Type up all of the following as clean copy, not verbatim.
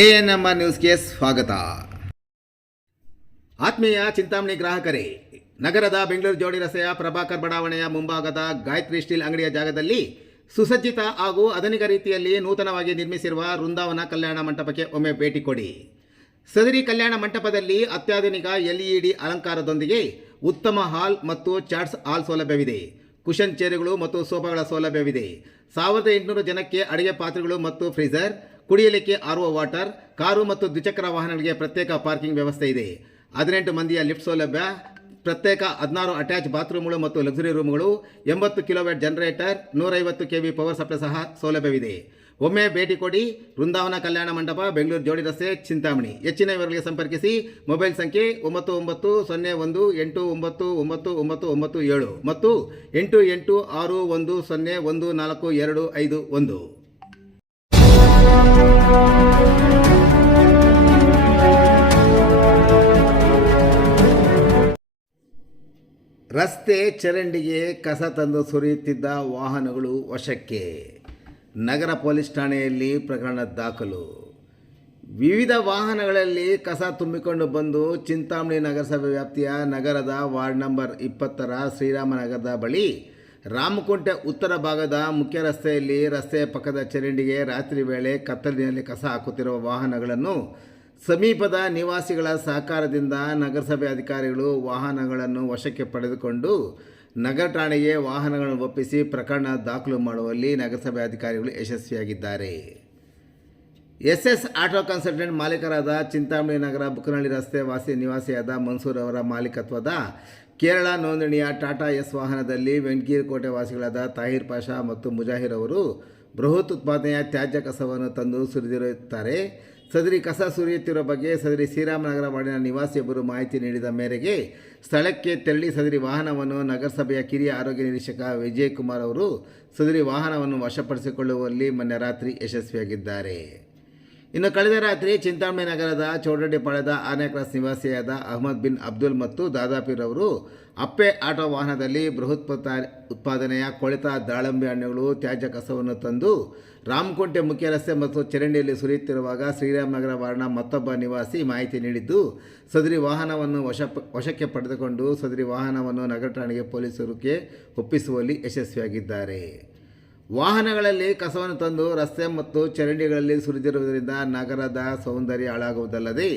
ANMR ನ್ಯೂಸ್ಗೆ ಸ್ವಾಗತ. ಆತ್ಮೀಯ ಚಿಂತಾಮಣಿ ಗ್ರಾಹಕರೇ, ನಗರದ ಬೆಂಗಳೂರು ಜೋಡಿ ರಸ್ತೆಯ ಪ್ರಭಾಕರ್ ಬಡಾವಣೆಯ ಮುಂಭಾಗದ ಗಾಯತ್ರಿ ಸ್ಟೀಲ್ ಅಂಗಡಿಯ ಜಾಗದಲ್ಲಿ ಸುಸಜ್ಜಿತ ಹಾಗೂ ಆಧುನಿಕ ರೀತಿಯಲ್ಲಿ ನೂತನವಾಗಿ ನಿರ್ಮಿಸಿರುವ ವೃಂದಾವನ ಕಲ್ಯಾಣ ಮಂಟಪಕ್ಕೆ ಒಮ್ಮೆ ಭೇಟಿ ಕೊಡಿ. ಸದರಿ ಕಲ್ಯಾಣ ಮಂಟಪದಲ್ಲಿ ಅತ್ಯಾಧುನಿಕ ಎಲ್ಇಡಿ ಅಲಂಕಾರದೊಂದಿಗೆ ಉತ್ತಮ ಹಾಲ್ ಮತ್ತು ಚಾಟ್ಸ್ ಹಾಲ್ ಸೌಲಭ್ಯವಿದೆ. ಕುಷನ್ ಚೇರುಗಳು ಮತ್ತು ಸೋಫಾಗಳ ಸೌಲಭ್ಯವಿದೆ. 1800 ಜನಕ್ಕೆ ಅಡುಗೆ ಪಾತ್ರೆಗಳು ಮತ್ತು ಫ್ರೀಜರ್, ಕುಡಿಯಲಿಕ್ಕೆ RO ವಾಟರ್, ಕಾರು ಮತ್ತು ದ್ವಿಚಕ್ರ ವಾಹನಗಳಿಗೆ ಪ್ರತ್ಯೇಕ ಪಾರ್ಕಿಂಗ್ ವ್ಯವಸ್ಥೆ ಇದೆ. 18 ಮಂದಿಯ ಲಿಫ್ಟ್ ಸೌಲಭ್ಯ, ಪ್ರತ್ಯೇಕ 16 ಅಟ್ಯಾಚ್ ಬಾತ್ರೂಮ್ಗಳು ಮತ್ತು ಲಕ್ಸುರಿ ರೂಮ್ಗಳು, 80 kilowatt generator, 150 kV power supply ಸಹ ಸೌಲಭ್ಯವಿದೆ. ಒಮ್ಮೆ ಭೇಟಿ ಕೊಡಿ. ವೃಂದಾವನ ಕಲ್ಯಾಣ ಮಂಟಪ, ಬೆಂಗಳೂರು ಜೋಡಿ ರಸ್ತೆ, ಚಿಂತಾಮಣಿ. ಹೆಚ್ಚಿನ ವಿವರಗಳಿಗೆ ಸಂಪರ್ಕಿಸಿ. ಮೊಬೈಲ್ ಸಂಖ್ಯೆ 9901199997 ಮತ್ತು 8861014251. ರಸ್ತೆ ಚರಂಡಿಗೆ ಕಸ ತಂದು ಸುರಿಯುತ್ತಿದ್ದ ವಾಹನಗಳು ವಶಕ್ಕೆ. ನಗರ ಪೊಲೀಸ್ ಠಾಣೆಯಲ್ಲಿ ಪ್ರಕರಣ ದಾಖಲು. ವಿವಿಧ ವಾಹನಗಳಲ್ಲಿ ಕಸ ತುಂಬಿಕೊಂಡು ಬಂದು ಚಿಂತಾಮಣಿ ನಗರಸಭೆ ವ್ಯಾಪ್ತಿಯ ನಗರದ ವಾರ್ಡ್ ನಂಬರ್ 20ರ ಶ್ರೀರಾಮನಗರದ ಬಳಿ ರಾಮಕುಂಟೆ ಉತ್ತರ ಭಾಗದ ಮುಖ್ಯ ರಸ್ತೆಯಲ್ಲಿ ರಸ್ತೆಯ ಪಕ್ಕದ ಚರಂಡಿಗೆ ರಾತ್ರಿ ವೇಳೆ ಕತ್ತಲಿನಲ್ಲಿ ಕಸ ಹಾಕುತ್ತಿರುವ ವಾಹನಗಳನ್ನು ಸಮೀಪದ ನಿವಾಸಿಗಳ ಸಹಕಾರದಿಂದ ನಗರಸಭೆ ಅಧಿಕಾರಿಗಳು ವಾಹನಗಳನ್ನು ವಶಕ್ಕೆ ಪಡೆದುಕೊಂಡು ನಗರ ಠಾಣೆಗೆ ವಾಹನಗಳನ್ನು ಒಪ್ಪಿಸಿ ಪ್ರಕರಣ ದಾಖಲು ಮಾಡುವಲ್ಲಿ ನಗರಸಭೆ ಅಧಿಕಾರಿಗಳು ಯಶಸ್ವಿಯಾಗಿದ್ದಾರೆ. SS ಆಟೋ ಕನ್ಸಲ್ಟೆಂಟ್ ಮಾಲೀಕರಾದ ಚಿಂತಾಮಣಿ ನಗರ ಬುಕ್ಕನಹಳ್ಳಿ ರಸ್ತೆ ನಿವಾಸಿಯಾದ ಮನ್ಸೂರ್ ಅವರ ಮಾಲೀಕತ್ವದ ಕೇರಳ ನೋಂದಣಿಯ ಟಾಟಾ ಎಸ್ ವಾಹನದಲ್ಲಿ ವೆಂಕಟಗಿರಿ ಕೋಟೆ ವಾಸಿಗಳಾದ ತಾಹಿರ್ ಪಾಷಾ ಮತ್ತು ಮುಜಾಹಿರ್ ಅವರು ಬೃಹತ್ ಉತ್ಪಾದನೆಯ ತ್ಯಾಜ್ಯ ಕಸವನ್ನು ತಂದು ಸುರಿದಿರುತ್ತಾರೆ. ಸದರಿ ಕಸ ಸುರಿಯುತ್ತಿರುವ ಬಗ್ಗೆ ಸದರಿ ಶ್ರೀರಾಮನಗರ ವಾರ್ಡಿನ ನಿವಾಸಿಯೊಬ್ಬರು ಮಾಹಿತಿ ನೀಡಿದ ಮೇರೆಗೆ ಸ್ಥಳಕ್ಕೆ ತೆರಳಿ ಸದರಿ ವಾಹನವನ್ನು ನಗರಸಭೆಯ ಕಿರಿಯ ಆರೋಗ್ಯ ನಿರೀಕ್ಷಕ ವಿಜಯಕುಮಾರ್ ಅವರು ಸದರಿ ವಾಹನವನ್ನು ವಶಪಡಿಸಿಕೊಳ್ಳುವಲ್ಲಿ ಮೊನ್ನೆ ರಾತ್ರಿ ಯಶಸ್ವಿಯಾಗಿದ್ದಾರೆ. ಇನ್ನು ಕಳೆದ ರಾತ್ರಿ ಚಿಂತಾಮಣಿ ನಗರದ ಚೌಡಡ್ಡಿಪಾಳ್ಯದ 6ನೇ ಕ್ರಾಸ್ ನಿವಾಸಿಯಾದ ಅಹಮದ್ ಬಿನ್ ಅಬ್ದುಲ್ ಮತ್ತು ದಾದಾಪೀರ್ ಅವರು ಅಪ್ಪೆ ಆಟೋ ವಾಹನದಲ್ಲಿ ಬೃಹತ್ ಉತ್ಪಾದನೆಯ ಕೊಳೆತ ದಾಳಂಬೆ ಹಣ್ಣುಗಳು ತ್ಯಾಜ್ಯ ಕಸವನ್ನು ತಂದು ರಾಮಕುಂಟೆ ಮುಖ್ಯ ರಸ್ತೆ ಮತ್ತು ಚರಂಡಿಯಲ್ಲಿ ಸುರಿಯುತ್ತಿರುವಾಗ ಶ್ರೀರಾಮನಗರ ವಾರ್ಡ್ನ ಮತ್ತೊಬ್ಬ ನಿವಾಸಿ ಮಾಹಿತಿ ನೀಡಿದ್ದು ಸದರಿ ವಾಹನವನ್ನು ವಶಕ್ಕೆ ಪಡೆದುಕೊಂಡು ಸದರಿ ವಾಹನವನ್ನು ನಗರ ಠಾಣೆಗೆ ಪೊಲೀಸರಿಗೆ ಒಪ್ಪಿಸುವಲ್ಲಿ ಯಶಸ್ವಿಯಾಗಿದ್ದಾರೆ. ವಾಹನಗಳಲ್ಲಿ ಕಸವನ್ನು ತಂದು ರಸ್ತೆ ಮತ್ತು ಚರಂಡಿಗಳಲ್ಲಿ ಸುರಿದಿರುವುದರಿಂದ ನಗರದ ಸೌಂದರ್ಯ ಹಾಳಾಗುವುದಲ್ಲದೆ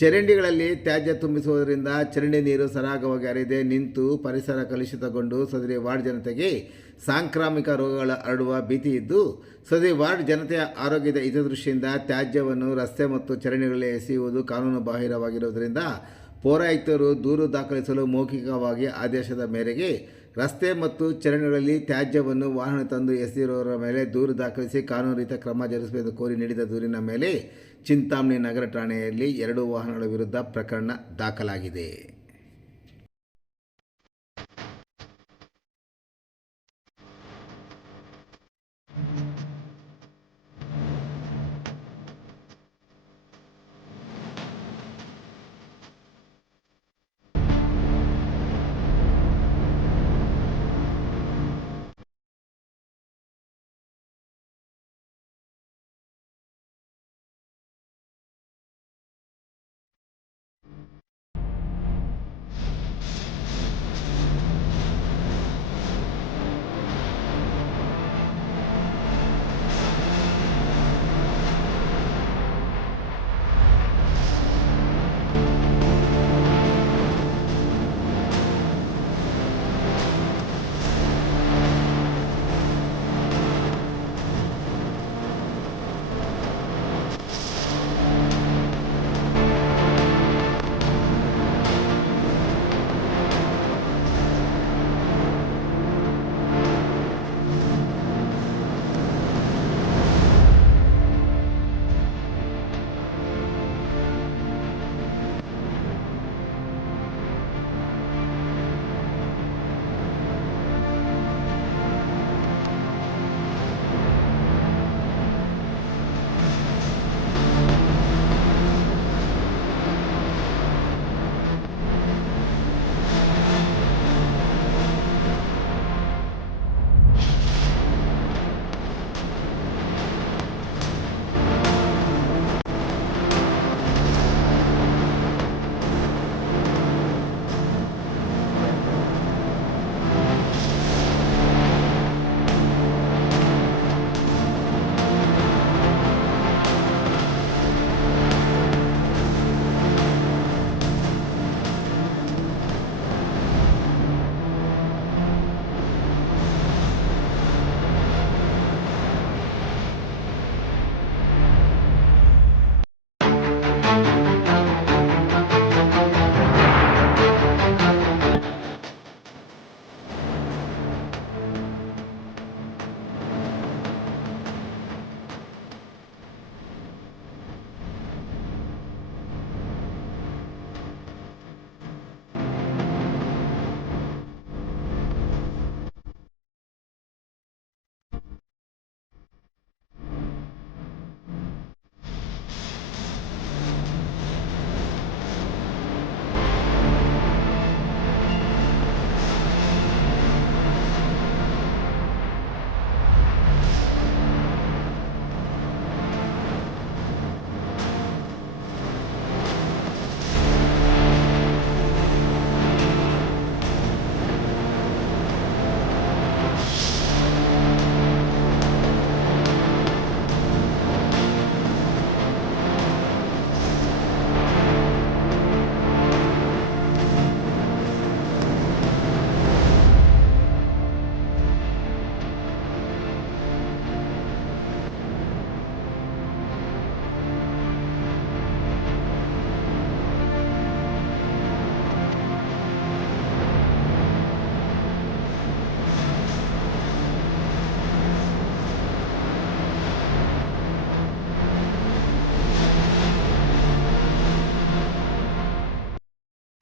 ಚರಂಡಿಗಳಲ್ಲಿ ತ್ಯಾಜ್ಯ ತುಂಬಿಸುವುದರಿಂದ ಚರಂಡಿ ನೀರು ಸರಾಗವಾಗಿ ಹರಿದೇ ನಿಂತು ಪರಿಸರ ಕಲುಷಿತಗೊಂಡು ಸದರಿ ವಾರ್ಡ್ ಜನತೆಗೆ ಸಾಂಕ್ರಾಮಿಕ ರೋಗಗಳ ಹರಡುವ ಭೀತಿ ಇದ್ದು ಸದರಿ ವಾರ್ಡ್ ಜನತೆಯ ಆರೋಗ್ಯದ ಹಿತದೃಷ್ಟಿಯಿಂದ ತ್ಯಾಜ್ಯವನ್ನು ರಸ್ತೆ ಮತ್ತು ಚರಂಡಿಗಳಲ್ಲಿ ಎಸೆಯುವುದು ಕಾನೂನು ಬಾಹಿರವಾಗಿರುವುದರಿಂದ ಪೌರಾಯುಕ್ತರು ದೂರು ದಾಖಲಿಸಲು ಮೌಖಿಕವಾಗಿ ಆದೇಶದ ಮೇರೆಗೆ ರಸ್ತೆ ಮತ್ತು ಚರಂಡಿಗಳಲ್ಲಿ ತ್ಯಾಜ್ಯವನ್ನು ವಾಹನ ತಂದು ಎಸೆದಿರುವವರ ಮೇಲೆ ದೂರು ದಾಖಲಿಸಿ ಕಾನೂನು ರೀತಿಯ ಕ್ರಮ ಜರುಗಿಸಬೇಕು ಕೋರಿ ನೀಡಿದ ದೂರಿನ ಮೇಲೆ ಚಿಂತಾಮಣಿ ನಗರ ಠಾಣೆಯಲ್ಲಿ 2 ವಾಹನಗಳ ವಿರುದ್ಧ ಪ್ರಕರಣ ದಾಖಲಾಗಿದೆ.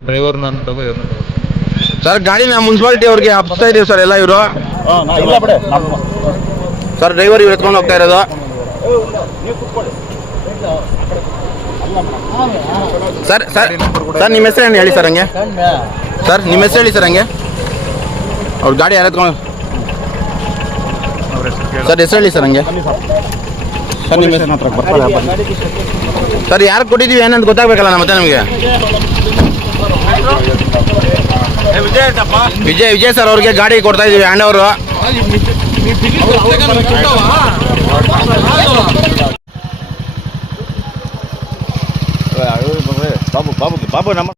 ಡ್ರೈವರ್ ನಾನು ತಗೋ ಸರ್ ಗಾಡಿನ ಮುನ್ಸಿಪಾಲಿಟಿ ಅವ್ರಿಗೆ ಹಬ್ಸ್ತಾ ಇದೀವಿ ಸರ್ ಎಲ್ಲ ಇವರು. ಸರ್ ಡ್ರೈವರ್ ಇವ್ರು ಎತ್ಕೊಂಡು ಹೋಗ್ತಾ ಇರೋದು. ಸರ್ ಸರ್ ಸರ್ ನಿಮ್ಮ ಹೆಸರು ಏನು ಹೇಳಿ ಸರ್ ಹಂಗೆ. ಸರ್ ನಿಮ್ಮ ಹೆಸರು ಹೇಳಿ ಸರ್ ಹಂಗೆ. ಅವ್ರ ಗಾಡಿ ಯಾರು ಎತ್ಕೊಂಡು ಸರ್ ಹೆಸರು ಹೇಳಿ ಸರ್ ಹಂಗೆ. ಸರ್ ನಿಮ್ಮ ಸರ್ ಯಾರು ಕೊಟ್ಟಿದ್ದೀವಿ ಏನಂತ ಗೊತ್ತಾಗಬೇಕಲ್ಲ ಮತ್ತೆ ನಮಗೆ. ವಿಜಯ್ ಸರ್ ಅವ್ರಿಗೆ ಗಾಡಿ ಕೊಡ್ತಾ ಇದೀವಿ ಹ್ಯಾಂಡ್ ಓವರು. ಬಾಬು ನಮ್ಮ